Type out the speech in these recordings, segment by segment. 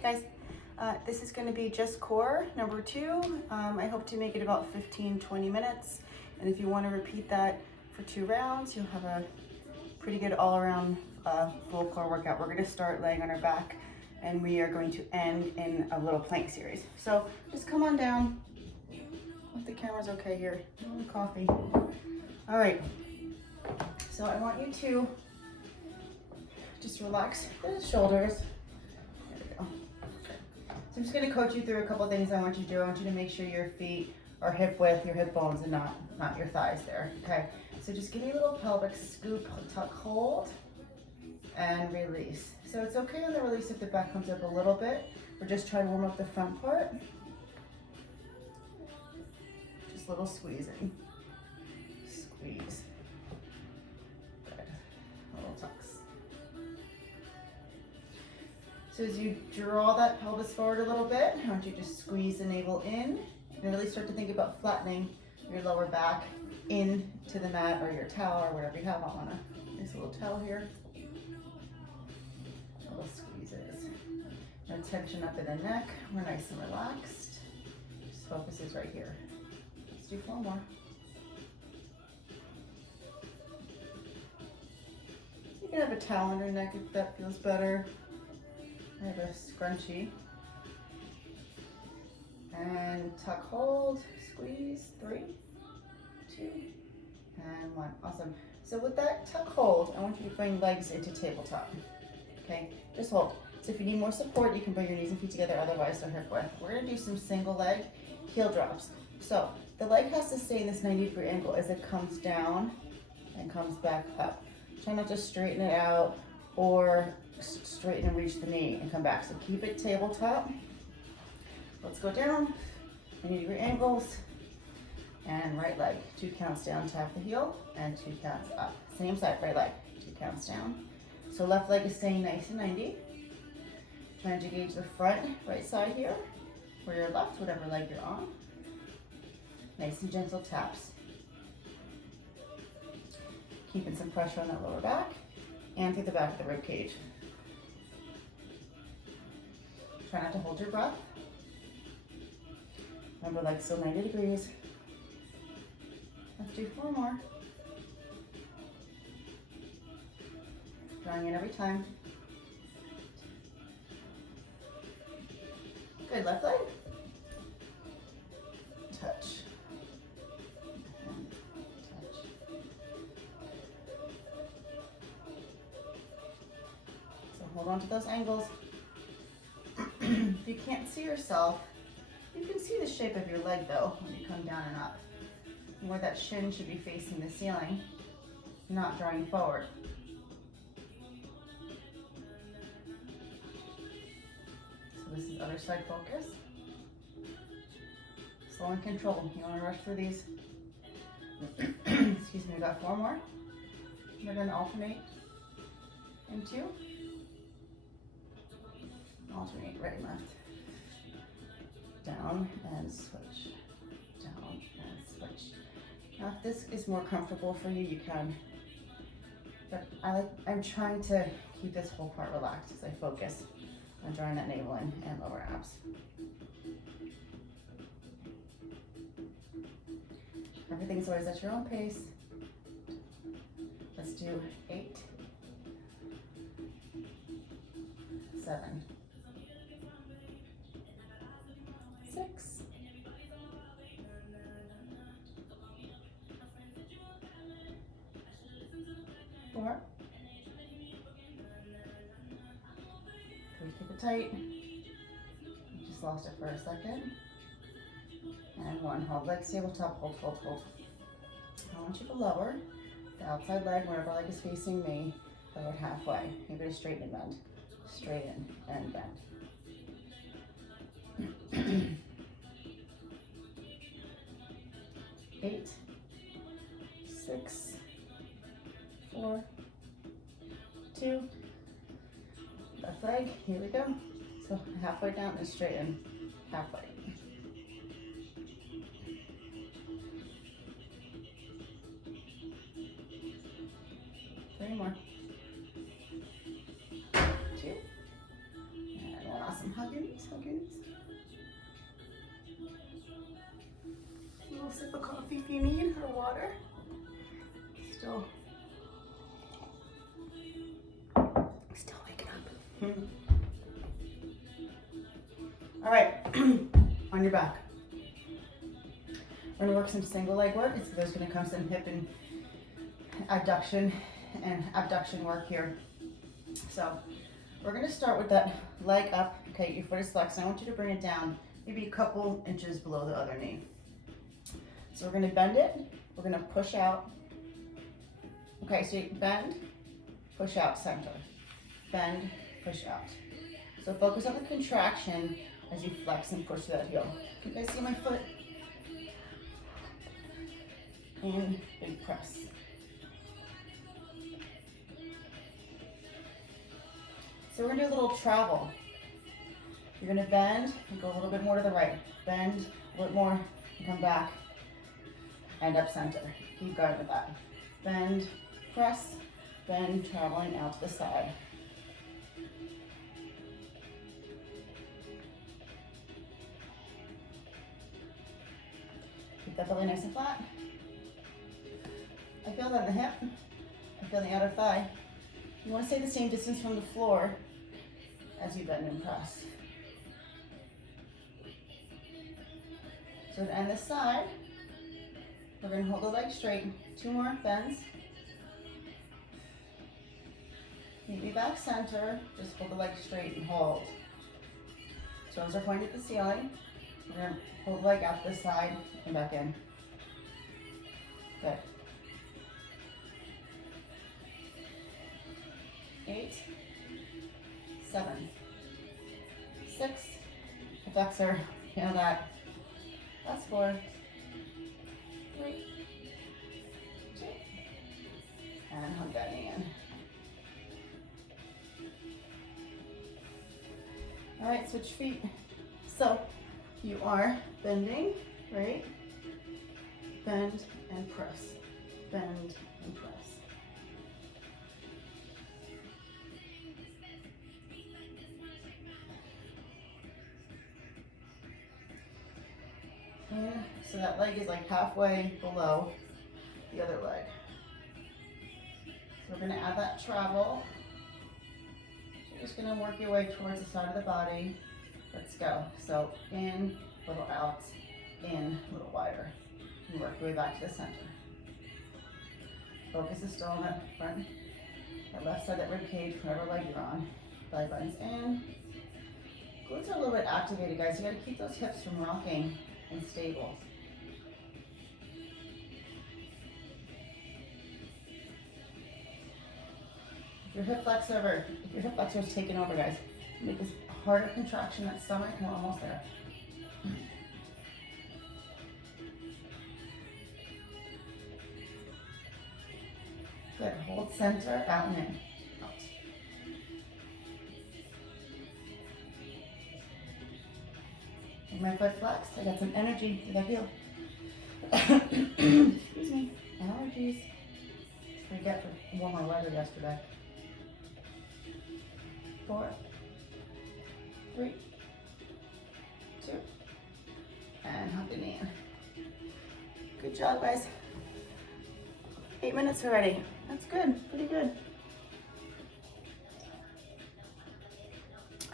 Hey guys, this is going to be just core number 2. I hope to make it about 15-20 minutes, and if you want to repeat that for 2 rounds, you'll have a pretty good all-around full core workout. We're going to start laying on our back, and we are going to end in a little plank series. So just come on down. Hope the camera's okay here. Coffee. All right. So I want you to just relax the shoulders. There we go. So I'm just going to coach you through a couple of things I want you to do. I want you to make sure your feet are hip width, your hip bones, and not your thighs there. Okay. So just give me a little pelvic scoop, tuck, hold, and release. So it's okay on the release if the back comes up a little bit. We're just trying to warm up the front part. Just a little squeezing. Squeeze. Good. A little tucks. So as you draw that pelvis forward a little bit, I want you to squeeze the navel in and really start to think about flattening your lower back into the mat or your towel or whatever you have. I want a nice little towel here. Little squeezes. No tension up in the neck. We're nice and relaxed. Just focuses right here. Let's do 4 more. You can have a towel on your neck if that feels better. I have a scrunchie. And tuck, hold, squeeze. 3, 2, and 1. Awesome. So with that tuck hold, I want you to bring legs into tabletop. Okay, just hold. So if you need more support, you can bring your knees and feet together, otherwise they're hip width. We're gonna do some single leg heel drops. So the leg has to stay in this 90-degree angle as it comes down and comes back up. Try not to straighten it out or straighten and reach the knee and come back. So keep it tabletop. Let's go down, 90-degree angles, and right leg. 2 counts down, tap the heel, and 2 counts up. Same side, right leg, 2 counts down. So left leg is staying nice and 90. Trying to engage the front right side here, or your left, whatever leg you're on. Nice and gentle taps. Keeping some pressure on that lower back and through the back of the rib cage. Try not to hold your breath. Remember, leg's still 90 degrees. Let's do 4 more. Drawing in every time. Good, left leg. Touch. And touch. So hold on to those angles. If you can't see yourself, you can see the shape of your leg though when you come down and up. And where that shin should be facing the ceiling, not drawing forward. So this is other side focus. Slow and controlled. You don't want to rush through these. Excuse me, we got 4 more. We're going to alternate in 2. Alternate right and left. Down and switch. Down and switch. Now if this is more comfortable for you, you can. But I'm trying to keep this whole part relaxed as I focus on drawing that navel in and lower abs. Everything's always at your own pace. Let's do 8, 7, 6, 4. Please keep it tight. You just lost it for a second. And 1. Hold leg tabletop. Hold, hold, hold. I want you to lower the outside leg, wherever leg is facing me, lower halfway. Maybe to straighten and bend. Straighten and bend. 8, 6, 4, 2. Left leg. Here we go. So halfway down and straighten. Halfway. 3 more. 2. And 1. Awesome. Hug seconds. A little sip of coffee if you need, or water. Still waking up. All right, on your back. We're gonna work some single leg work. There's gonna come some hip and adduction and abduction work here. So we're gonna start with that leg up. Okay, your foot is flexed. I want you to bring it down maybe a couple inches below the other knee. So we're gonna bend it. We're gonna push out. Okay, so you bend, push out, center. Bend, push out. So focus on the contraction as you flex and push that heel. Can you guys see my foot? And big press. So we're gonna do a little travel. You're gonna bend and go a little bit more to the right. Bend a little more and come back and up center. Keep going with that. Bend, press, bend, traveling out to the side. Keep that belly nice and flat. I feel that in the hip. I feel the outer thigh. You want to stay the same distance from the floor as you bend and press. So to end this side, we're going to hold the leg straight. 2 more bends. Maybe back center. Just hold the leg straight and hold. Toes are pointed at the ceiling. We're going to hold the leg out to the side and back in. Good. 8, 7, 6, flexor, feel that. That's 4, 3, 2, and hug that knee in. All right, switch feet. So you are bending, right? Bend and press, bend and press. And so that leg is like halfway below the other leg. So we're gonna add that travel. You're just gonna work your way towards the side of the body. Let's go. So in, a little out, in, a little wider. And work your way back to the center. Focus is still on that front, that left side, that rib cage, whatever leg you're on. Belly buttons in. Glutes are a little bit activated, guys. You gotta keep those hips from rocking and stable. If your hip flexor is taking over, guys, make this harder contraction in that stomach, and we're almost there. Good, hold center, out and in. Out. With my foot flexed, I got some energy. Did I feel? Excuse me, allergies. That's what I get for warmer weather yesterday. 4, 3, 2, and hug the knee in. Good job, guys. 8 minutes already. That's good, pretty good.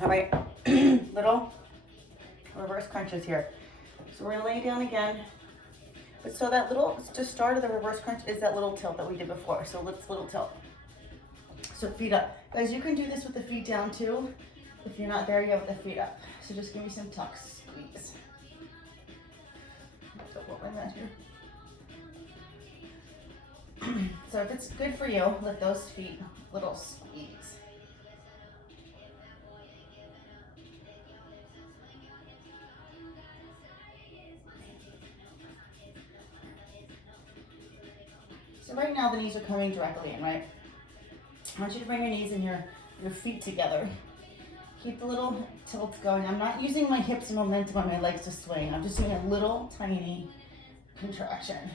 All right, little reverse crunches here. So we're gonna lay down again. But so that little, just start of the reverse crunch is that little tilt that we did before. So let's little tilt. So feet up. Guys, you can do this with the feet down too. If you're not there yet with the feet up. So just give me some tucks, squeeze. Don't put my mat here. So if it's good for you, let those feet little squeeze. So right now the knees are coming directly in, right? I want you to bring your knees and your feet together. Keep the little tilts going. I'm not using my hips and momentum on my legs to swing. I'm just doing a little tiny contraction.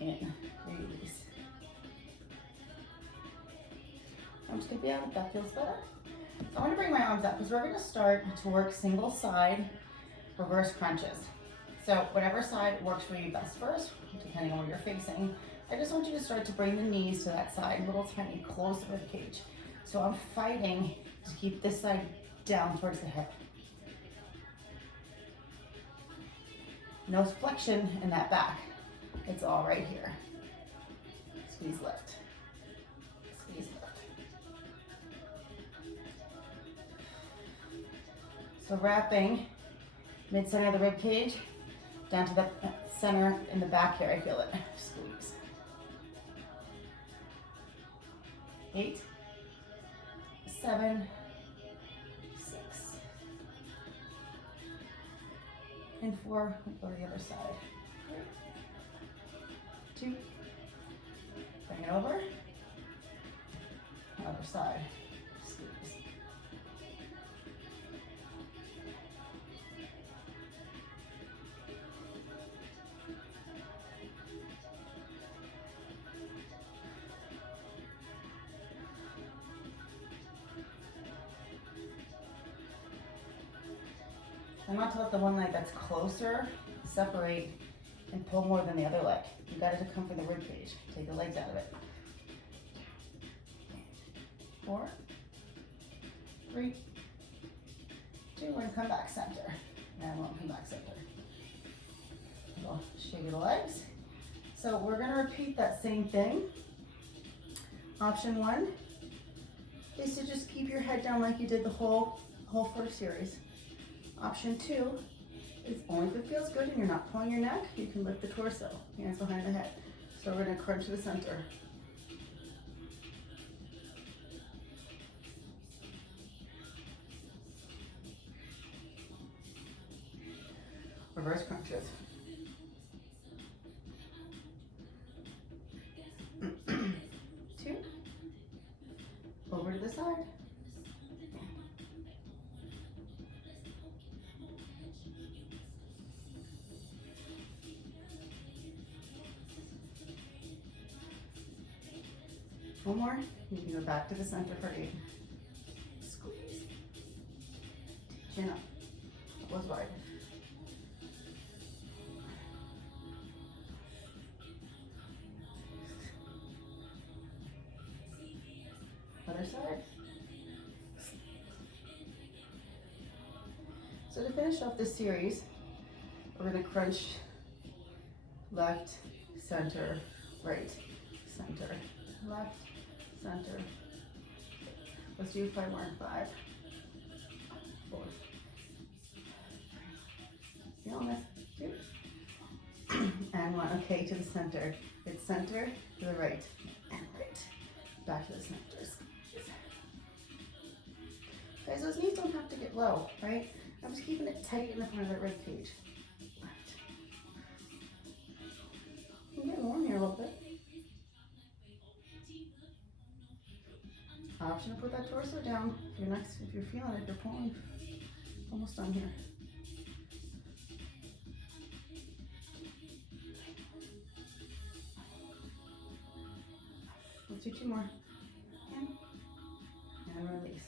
In, release. I'm just gonna be out if that feels better. So I want to bring my arms up because we're going to start to work single side reverse crunches. So whatever side works for you best first, depending on where you're facing. I just want you to start to bring the knees to that side, little tiny close to the rib cage. So I'm fighting to keep this side down towards the hip. No flexion in that back. It's all right here. Squeeze, lift. Squeeze, lift. So wrapping mid-center of the rib cage down to the center in the back here. I feel it. Squeeze. 8, 7, 6, and 4. We'll go to the other side. 2. Bring it over. Other side. Squeeze. I'm not to let the one leg that's closer separate and pull more than the other leg. You got it to come from the rib cage. Take the legs out of it. 4, 3, 2, we're gonna come back center. And we'll come back center. We'll shake the legs. So we're gonna repeat that same thing. Option 1 is to just keep your head down like you did the whole first series. Option 2 is only if it feels good and you're not pulling your neck, you can lift the torso, hands behind the head. So we're gonna crunch to the center. Reverse crunches. 2, over to the side. One more. You can go back to the center for 8. Squeeze. Chin up. That was wide. Other side. So to finish off this series, we're going to crunch left, center, right, center, left, center. Let's do 5 more. 5, 4, feeling this, 2, and 1. Okay, to the center. It's center to the right, and right. Back to the center. Guys, those knees don't have to get low, right? I'm just keeping it tight in the front of the rib cage. Left. I'm getting warm here a little bit. Option to put that torso down if you're feeling it, if you're pulling. Almost done here. Let's do 2 more. And release.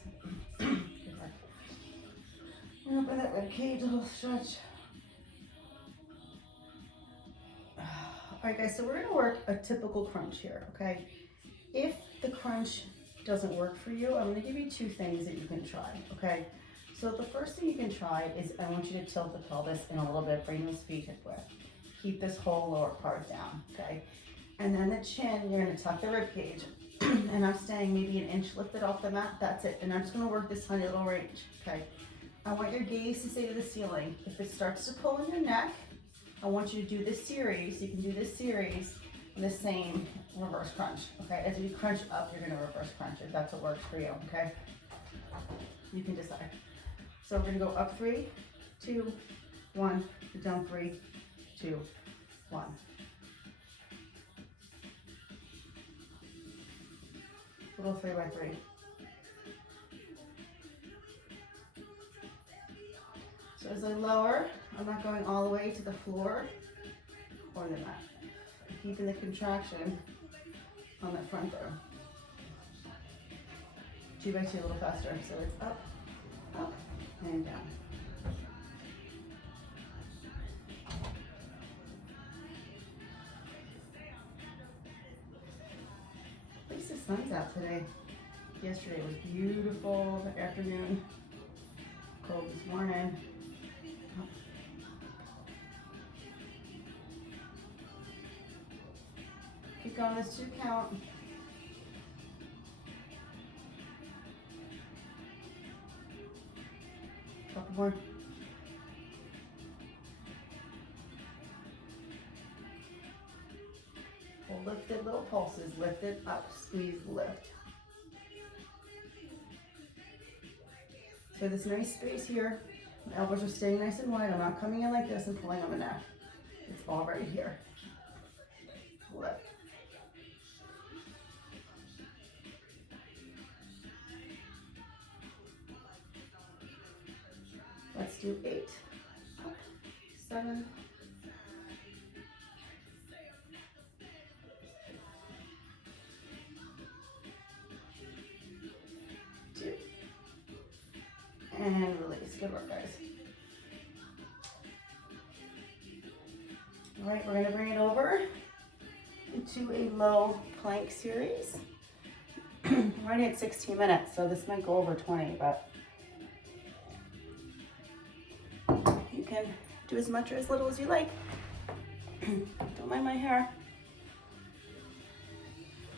Good work. And open that rib cage, a little stretch. All right, guys, so we're gonna work a typical crunch here, okay? If the crunch doesn't work for you, I'm gonna give you 2 things that you can try, okay? So the first thing you can try is I want you to tilt the pelvis in a little bit, bring those feet hip width. Keep this whole lower part down, okay? And then the chin, you're gonna tuck the rib cage. And I'm staying maybe an inch lifted off the mat, that's it. And I'm just gonna work this tiny little range, okay? I want your gaze to stay to the ceiling. If it starts to pull in your neck, I want you to do this series. You can do this series in the same reverse crunch, okay? As you crunch up, you're gonna reverse crunch if that's what works for you, okay? You can decide. So we're gonna go up 3, 2, 1, down 3, 2, 1. Little 3 by 3. So as I lower, I'm not going all the way to the floor or the mat. I'm keeping the contraction on the front row. 2 by 2 a little faster. So it's up, up, and down. At least the sun's out today. Yesterday was beautiful, the afternoon, cold this morning. Keep going, this 2 count. Couple more. We'll lift it, little pulses, lift it up, squeeze, lift. So this nice space here, my elbows are staying nice and wide. I'm not coming in like this and pulling on the neck. It's all right here. Lift. Let's do 8, 7, 2, and release. Good work, guys. All right, we're gonna bring it over into a low plank series. We're already at 16 minutes, so this might go over 20, but you can do as much or as little as you like. Don't mind my hair.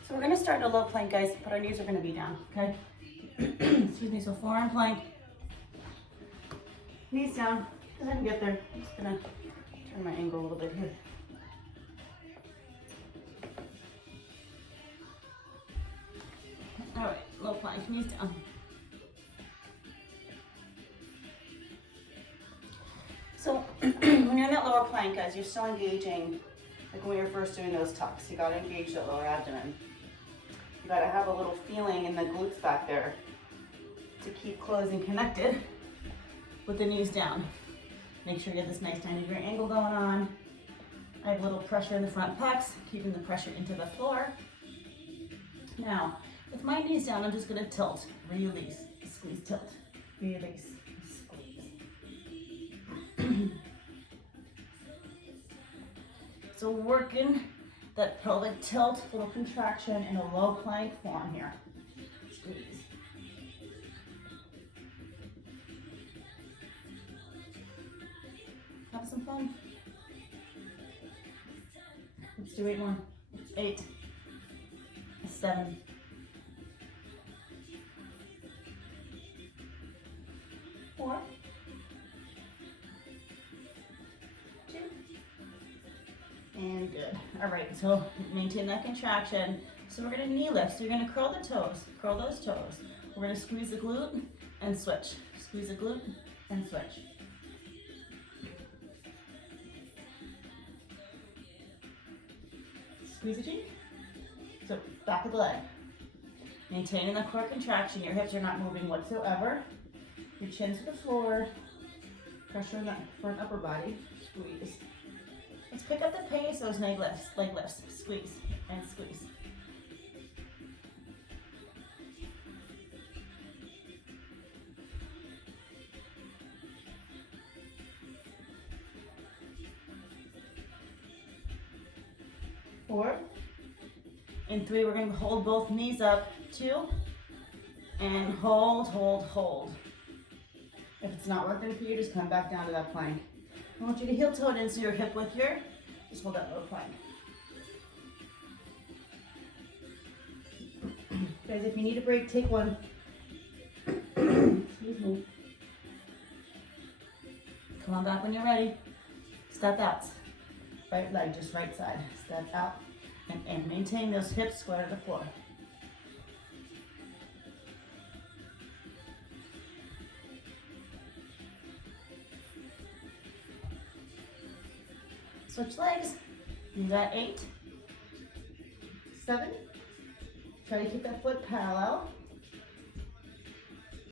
So we're gonna start in a low plank, guys, but our knees are gonna be down, okay? Excuse me, so forearm plank. Knees down, as I can get there. I'm just gonna turn my angle a little bit here. All right, low plank, knees down. So when you're in that lower plank, guys, you're still engaging, like when you're first doing those tucks, you gotta engage that lower abdomen. You gotta have a little feeling in the glutes back there to keep closing connected with the knees down. Make sure you get this nice 90-degree angle going on. I have a little pressure in the front pecs, keeping the pressure into the floor. Now, with my knees down, I'm just gonna tilt, release, squeeze, tilt, release, squeeze. So working that pelvic tilt, little contraction in a low plank form here. Squeeze. Have some fun. Let's do 8 more. 8, 7, 4, 2, and good. All right, so maintain that contraction. So we're gonna knee lift. So you're gonna curl the toes, curl those toes. We're gonna squeeze the glute and switch. Squeeze the glute and switch. Squeeze the cheek. So back of the leg. Maintaining the core contraction. Your hips are not moving whatsoever. Your chin to the floor. Pressure in the front upper body. Squeeze. Let's pick up the pace. Those leg lifts. Squeeze and squeeze. Four. In 3, we're going to hold both knees up. 2, and hold, hold, hold. If it's not working for you, just come back down to that plank. I want you to heel toe it into your hip width here. Just hold that low plank. Guys, if you need a break, take one. Excuse me. Come on back when you're ready. Step out. Right leg, just right side. Step out and maintain those hips square to the floor. Switch legs. You got 8, 7. Try to keep that foot parallel.